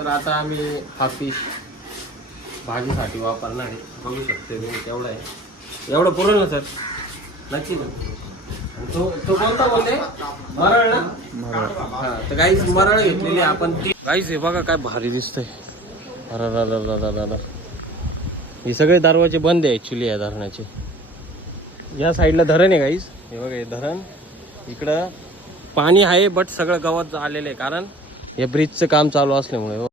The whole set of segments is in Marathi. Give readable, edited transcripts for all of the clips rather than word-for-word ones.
तर आता आम्ही हा फिश भाजीसाठी वापरणार आहे. बघू शकते मी तेवढा आहे. एवढं पुरेल ना सर? नक्की ना. तो कोणता बोलते? मरळ ना? हा, तर गाईस मरळ घेतलेली आपण ती. गाईस हे बघा काय भारी दिसतंय. अरे हे सगळे दरवाजे बंद आहे ॲक्च्युली या धरणाचे. या साईडला धरण आहे गाईस. हे बघा हे धरण. इकडं पाणी आहे बट सगळं गवत आलेलं आहे कारण हे ब्रिजचं काम चालू असल्यामुळे.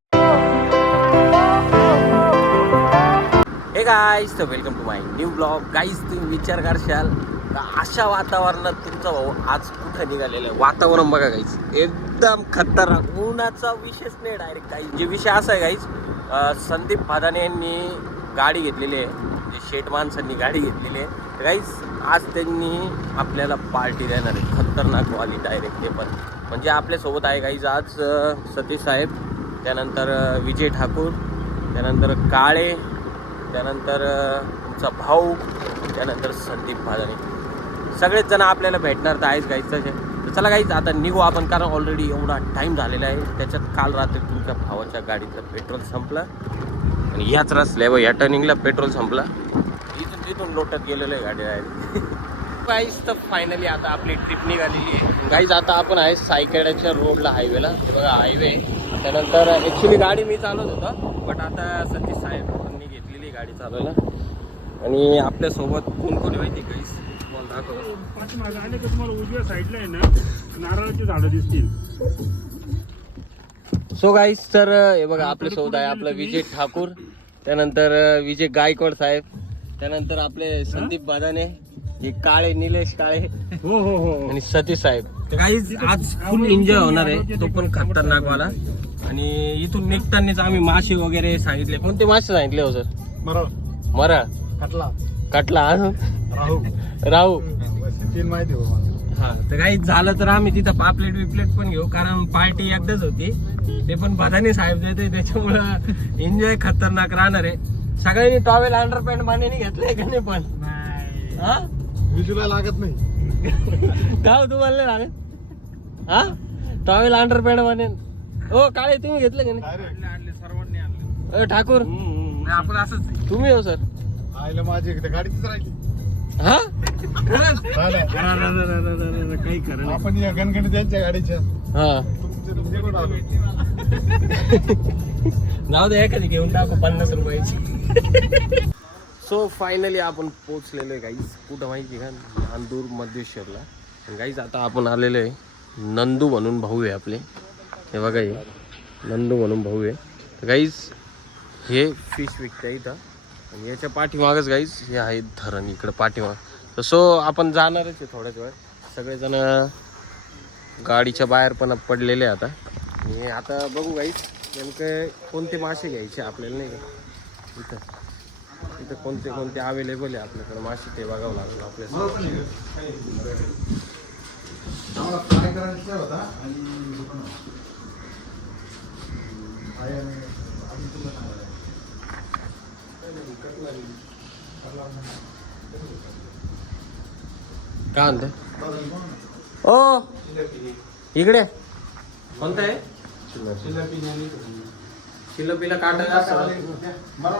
हे गाईस, तर welcome to my new blog. Guys तुम्ही विचार करशाल का अशा वातावरणात तुमचा भाऊ आज कुठं निघालेलं आहे. वातावरण बघा गाईस, एकदम खतरनाक. उन्हाचा विषयच नाही डायरेक्ट. गाईस जे विषय असा आहे गाईस, संदीप भादाने यांनी गाडी घेतलेली आहे, जे शेठ माणसांनी गाडी घेतलेली आहे. तर गाईस आज त्यांनी आपल्याला पार्टी देणार आहे, खतरनाक वाली डायरेक्ट. ते पण म्हणजे आपल्यासोबत आहे गाईज आज सतीश साहेब, त्यानंतर विजय ठाकूर, त्यानंतर काळे, त्यानंतर तुमचा भाऊ, त्यानंतर संदीप भादाने. सगळेच जण आपल्याला भेटणार तर आहेच गाईज तसे. तर चला गाईज आता निघू आपण, कारण ऑलरेडी एवढा टाईम झालेला आहे. त्याच्यात काल रात्री तुमच्या भावाच्या गाडीतलं पेट्रोल संपलं आणि याच रस्त्यावर या टर्निंगला पेट्रोल संपला. इथून लोटत गेलेलं आहे गाडी आहे. गाईज तर फायनली आता आपली ट्रिप निघालेली आहे. गाईज आता आपण आहे सायखेड्याच्या रोडला, हायवेला. बघा हायवे. त्यानंतर ॲक्च्युली गाडी मी चालवत होतो बट आता सतीश साहेबांनी घेतलेली गाडी चालवायला. आणि आपल्यासोबत कोण कोणी माहिती गाईज तुम्हाला दाखव. पाठीमागे आले का तुम्हाला उजव्या साईडला आहे ना नारळाची झाडं दिसतील. सो गाईज तर हे बघा आपल्यासोबत आहे आपला विजय ठाकूर, त्यानंतर विजय गायकवाड साहेब, त्यानंतर आपले संदीप बादाने, हे काळे निलेश काळे, हो हो हो, आणि सतीश साहेब. गाईज आज फुल एन्जॉय होणार आहे, तो पण खतरनाक वाला. आणि इथून निघतानाच आम्ही मासे वगैरे सांगितले. कोणते मासे सांगितले हो सर? मरळ, कटला, राहू. माहिती हो. हा, तर काही झालं तर आम्ही तिथं पापलेट विपलेट पण घेऊ, कारण पार्टी एकदाच होती. ते पण बधाने साहेब देते, त्याच्यामुळं एन्जॉय खतरनाक राहणार आहे. सगळ्यांनी टॉवेल अंडरपॅन्ट मानेने घेतलंय का नाही? पण हा विजूला लागत नाही का हो, तुम्हाला नाही लागत? हा, टॉवेल अंडरपॅन्ट माने. हो काळे तुम्ही घेतलं का नाही? सर्वांनी आणलं. ठाकूर आपण असंच. तुम्ही हो सर? आयला माझी गाडीच राहिली. हा काही खरं आपण या गणगणी त्यांच्या गाडीच्या. हा जाऊ दे, एखादी घेऊन टाकू 50 रुपयाची. सो फायनली आपण पोचलेलो आहे गाईज. कुठं माहिती का? नांदूर मध्येश्वरला. गाईज आता आपण आलेलो आहे, नंदू म्हणून भाऊ आहे आपले. हे बघा, हे नंदू म्हणून भाऊ आहे. तर गाईज हे फिश विकता इथं, आणि याच्या पाठीमागच गाईज हे आहे धरण, इकडं पाठीमाग. तर सो आपण जाणारच आहे थोड्याच वेळ. सगळेजण गाडीच्या बाहेर पण पडलेले आता. आणि आता बघू गाईज नेमकं कोणते मासे घ्यायचे आपल्याला, नाही का? इथं कोणते कोणते अवेलेबल आहे आपल्याकडे मासे, ते बघावं लागेल आपल्याला. काय म्हणते? ओ इकडे कोणतं आहे? शिल्लपीला काटा जास्त मरा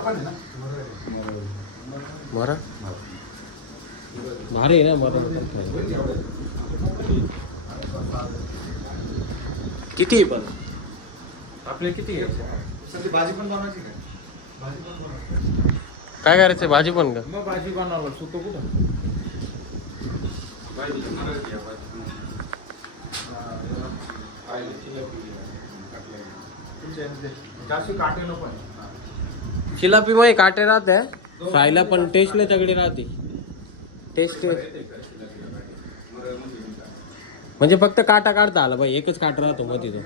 भारी आहे ना. मरा किती पण आपले किती घ्यायचे? भाजी पण बनवायची काय करायचं? भाजी पण का? मग भाजी बनवलं सुतो कुठं? शिलापी मध्ये काटे राहते, खायला पण टेस्टला तगडी राहते. टेस्ट म्हणजे फक्त काटा काढता आला बाई, एकच काटा राहतो मग तिथं.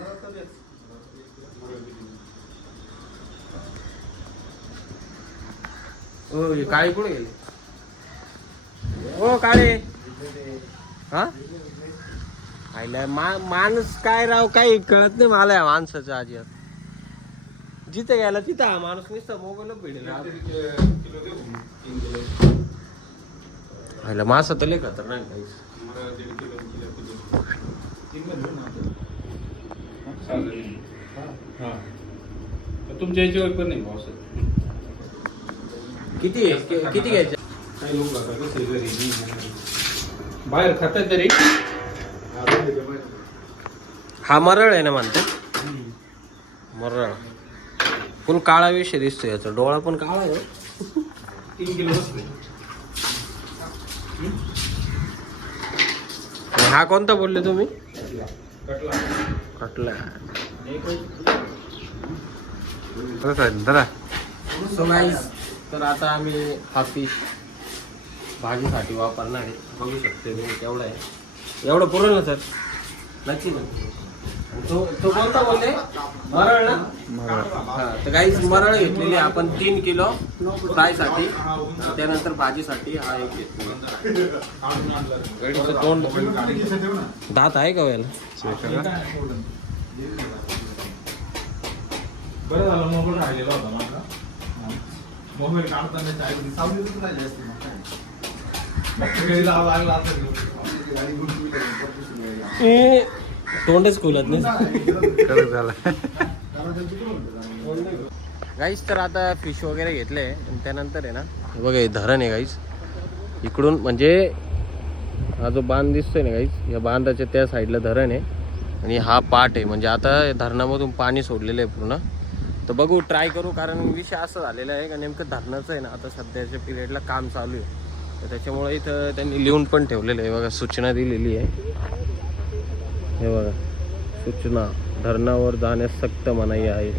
हो काळे कुठे गेले? हो काळे. हा आईला माणूस काय राव, काही कळत नाही मला या माणसाचं आजी. जिथे गेला तिथं हा माणूस नुसता मोबाईल भेटेल. आईला मासा तर लय खतरनाक काही. तुमच्या याच्यावर पण नाही पाऊस किती घ्यायचे? काही लोक आता कसे घरी बाहेर खातात तरी हा मरळ आहे ना म्हणते मरळ फुल काळा विषय दिसतो याचा डोळा पण काळा आहे 3 किलो बसले. आणि हा कोणता बोलले तुम्ही? कटला कटला. दादा सो गाईस तर आता आम्ही हा फिश भाजीसाठी वापरणार आहे. बघू शकते तुम्ही केवढा आहे. एवढं पुरेल ना सर? नक्की ना. आणि तो कोणता बोलले? मरळ ना? हा तर गाईस मरळ घेतलेली आपण 3 किलो फ्रायसाठी. त्यानंतर भाजीसाठी हा एक घेतलेला. गाडीचं तोंड दात आहे का याला? बरं झालं मोबाईल राहिलेला होता माझा. मोबाईल काढताना सावलीतच राहिली असते लागला तोंडच खोलत नाही. गाईस तर आता फिश वगैरे घेतले आणि त्यानंतर आहे ना हे बघा हे धरण आहे गाईस. इकडून म्हणजे हा जो बांध दिसतोय ना गाईस या बांधाच्या त्या साईडला धरण आहे आणि हा पाट आहे. म्हणजे आता धरणामधून पाणी सोडलेलं आहे पूर्ण. तर बघू ट्राय करू कारण विषय असं झालेला आहे का नेमकं धरणाचं आहे ना आता सध्याच्या पिरियडला काम चालू आहे. तर त्याच्यामुळे इथं त्यांनी लिहून पण ठेवलेलं आहे बघा सूचना दिलेली आहे. हे बघा सूचना धरणावर जाण्यास सक्त मनाई आहे.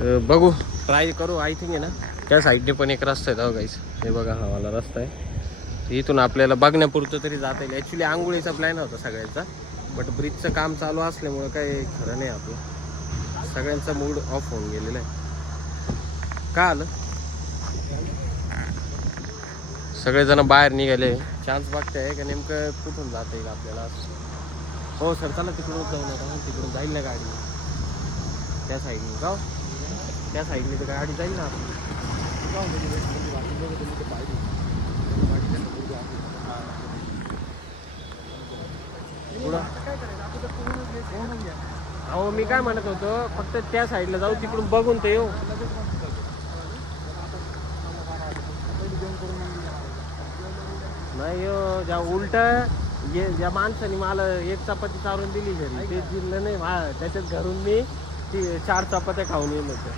तर बघू ट्राय करू. आय थिंक आहे ना त्या साईडने पण एक रस्ता आहे गाईस. हे बघा हा वाला रस्ता आहे. इथून आपल्याला बघण्यापुरतं तरी जाता येईल. ॲक्च्युली आंघोळीचा प्लॅन होता सगळ्यांचा बट ब्रिजचं काम चालू असल्यामुळं काही खरं नाही आपलं. सगळ्यांचा मूड ऑफ होऊन गेलेला आहे. का आलं सगळेजण बाहेर निघाले. चान्स बघताय का नेमकं कुठून जाता येईल आपल्याला. हो सर चला तिकडूनच जाऊ नका. तिकडून जाईल ना गाडी त्या साईडने. जाऊ त्या साईडने तर गाडी जाईल ना आपली. अहो मी काय म्हणत होतो फक्त त्या साईडला जाऊ तिकडून बघून ते येऊ. नाही हो ज्या उलट ज्या माणसाने मला एक चपाती चारून दिली घरी ते दिलं नाही त्याच्यात घरून मी 4 चपात्या खाऊन येईल होतो.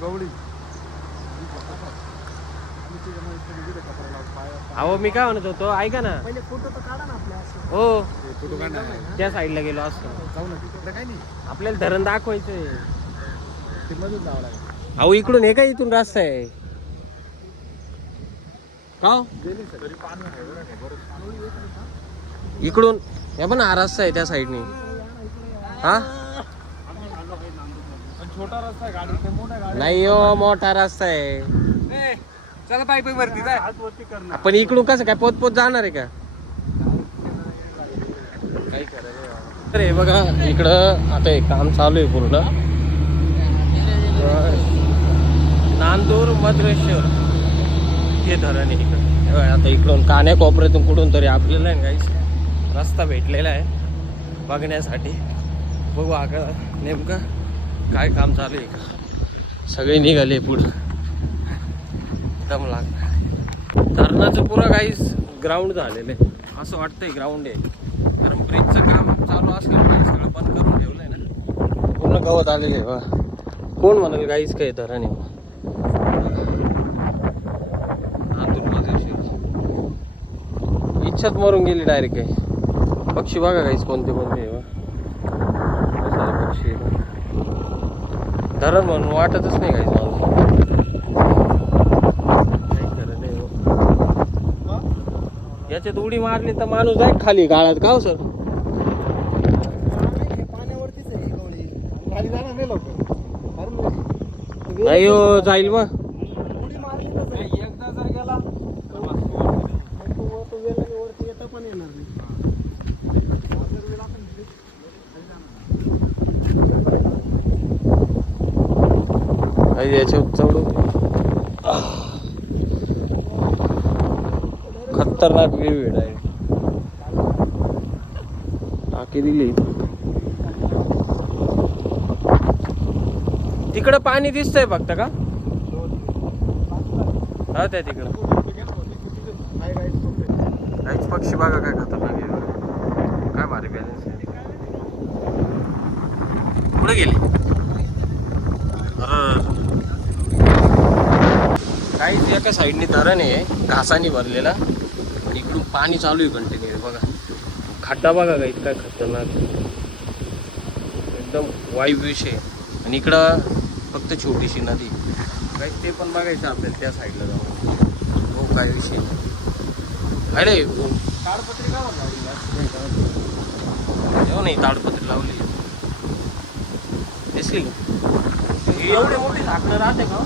गवळी अहो मी काय म्हणत होतो ऐका ना फोटो तर काढा ना आपल्या. हो फोटो काढा त्या साईडला गेलो असतो जाऊ ना तिकडे काय नाही आपल्याला धरण दाखवायचंय. अहो इकडून हे काय इथून रस्ता आहे का इकडून हे पण हा रस्ता आहे त्या साईडने. हा छोटा रस्ता आहे गाडी मोठा गाडी नाही हो मोठा रस्ता आहे. चला पायी वरती जाय हात वरती करणार. आपण इकडून कसं काय पोत जाणार आहे का? काही खरं हे बघा इकडं आता हे काम चालू आहे पूर्ण. नांदूर मद्रेश्वर हे धरण आहे इकडं. आता इकडून कान्या कोपऱ्यातून कुठून तरी आपल्याला आहे काहीच रस्ता भेटलेला आहे बघण्यासाठी. बघू आकडा नेमकं काय काम चालू आहे का. सगळे निघाले पुढं दम लागला. धरणाचं पुरं काहीच ग्राउंड झालेलं आहे असं वाटतंय ग्राउंड आहे कारण ब्रिजचं काम चालू असल्यामुळे सगळं बंद करून ठेवलंय ना. पूर्ण गवत आलेलं आहे बा. कोण म्हणाल काहीच काय धरण आहे. इच्छाच मरून गेली डायरेक्ट. काही पक्षी बघा काहीच कोणते कोणते पक्षी धरण म्हणून वाटतच नाही काहीच मला. याच्यात उडी मारली तर माणूस जाईल खाली गाळात का हो सर? पाण्यावरतीच आहे खाली जाणार नाही लवकर. नाही हो जाईल मग. उडी मारली तर जाईल. एकदा जर गेला वरती येता पण येणार नाही. याच्या चढू खतरनाक व्ह्यू आहे. टाकी दिली तिकडं पाणी दिसतंय फक्त का हा त्या तिकडं काहीच पक्षी बघा काय खतरनाक आहे बघा. काय भारी बॅलन्स आहे. पुढे गेले काहीच एका साईडने धरण आहे घासाने भरलेला इकडून पाणी चालू आहे कंटिन्यू बघा. खड्डा बघा काही काय खतरनाक एकदम वाईब विषय. आणि इकडं फक्त छोटीशी नदी काही ते पण बघायचं आपल्याला त्या साईडला जाऊन. हो काय विषय अरे ताडपत्री का लावली जेव्हा नाही ताडपत्री लावली दिसली एवढे मोठी झाकणं राहते का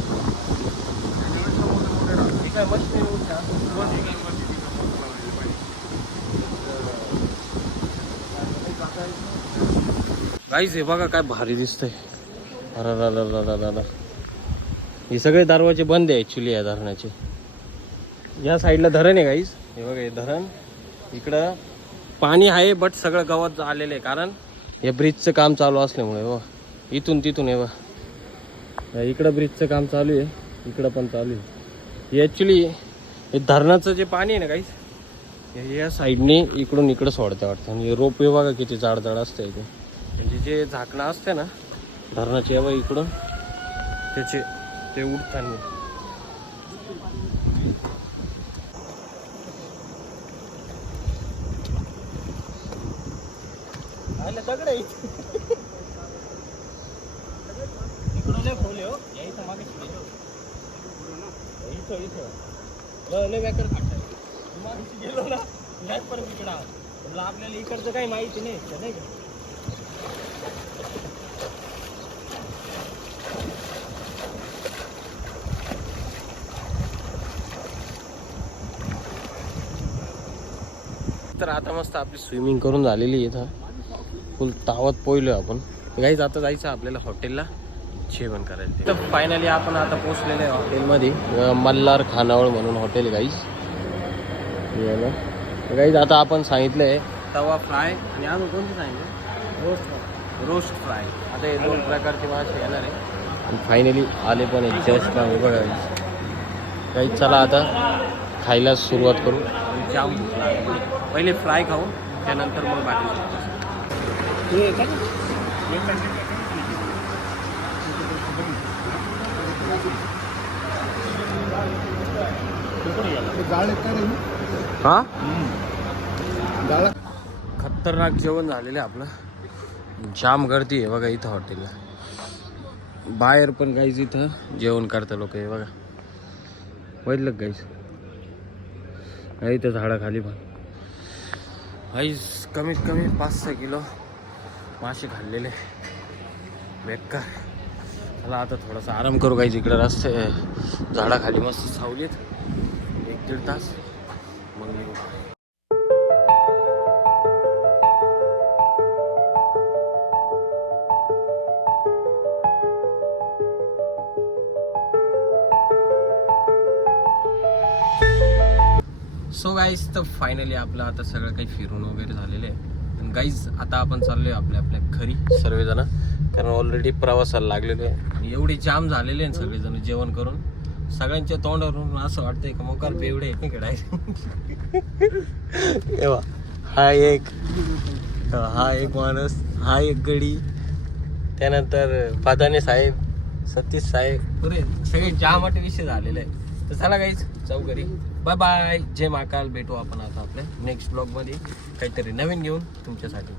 काय मशीन गाईस हे बघा काय भारी दिसतंय. अरे दादा हे सगळे दरवाजे बंद आहे ॲक्च्युली या धरणाचे. या साईडला धरण आहे गाईस हे बघा हे धरण. इकडं पाणी आहे बट सगळं गवत आलेलं आहे कारण या ब्रिजचं काम चालू असल्यामुळे हो इथून तिथून आहे बा. इकडं ब्रिजचं काम चालू आहे इकडं पण चालू आहे. ॲक्च्युली हे धरणाचं जे पाणी आहे ना गाईस या साईडने इकडून इकडं सोडतं वाटतं. आणि रोपवे बघा किती जाड असतं इथे. म्हणजे जे झाकणं असते ना धरणाचे बघा इकडून त्याचे ते उठताना दगड आहे इकडून लय खोल हो यायचं मागे इथं लय बेकार खाट मागे गेलो ना याच परत इकडं म्हणलं आपल्याला इकडचं काही माहिती नाही का. तर आता मस्त आपली स्विमिंग करून झालेली आहे इथं फुल तावत पोहलो आपण गाईज. आता जायचं आपल्याला हॉटेलला जेवण करायला. तर फायनली आपण आता पोचलेलो आहे हॉटेलमध्ये मल्हार खानावळ म्हणून हॉटेल गाईज. गाईज आता आपण सांगितलं आहे तवा फ्राय आणि अजून कोणतं सांगितलं रोस्ट फ्राय. आता हे 2 प्रकारचे मासे येणार आहे आणि फायनली आले पण आहे जस्ट आम्ही बघा गाईज. चला आता खायला सुरुवात करू. जाम भूक लागली पहिले फ्राय खाऊ त्यानंतर मग बाकी. हा खतरनाक जेवण झालेलं आहे आपलं. जाम गर्दी आहे बघा इथं हॉटेलला. बाहेर पण गाईज इथं जेवण करता लोक आहे बघा. बघितलं गाईज इथं झाडाखाली पण गाईज कमीत कमी 5-6 किलो मासे खाल्लेले बेकार. चला आता थोडासा आराम करू गाईज. इकडं रस्ते झाडाखाली मस्त सावलीत 1-1.5 तास मग निघू. सो गाईज तर फायनली आपलं आता सगळं काही फिरून वगैरे झालेलं आहे. आणि गाईज आता आपण चाललोय आपल्या घरी सर्वजण कारण ऑलरेडी प्रवासाला लागलेलो आहे. एवढे जाम झालेले आहे सगळेजण जेवण करून. सगळ्यांच्या तोंडावरून असं वाटतंय का मोकार बेवडे आहेत नाही का. हा एक माणूस हा एक गडी त्यानंतर पादाने साहेब सतीश साहेब पुरे सगळे जामाटे विषय झालेले आहे. तर चला गाईज जाऊ घरी. बाय बाय जय महाकाल. भेटू आपण आता आपल्या नेक्स्ट ब्लॉगमध्ये काहीतरी नवीन घेऊन तुमच्यासाठी.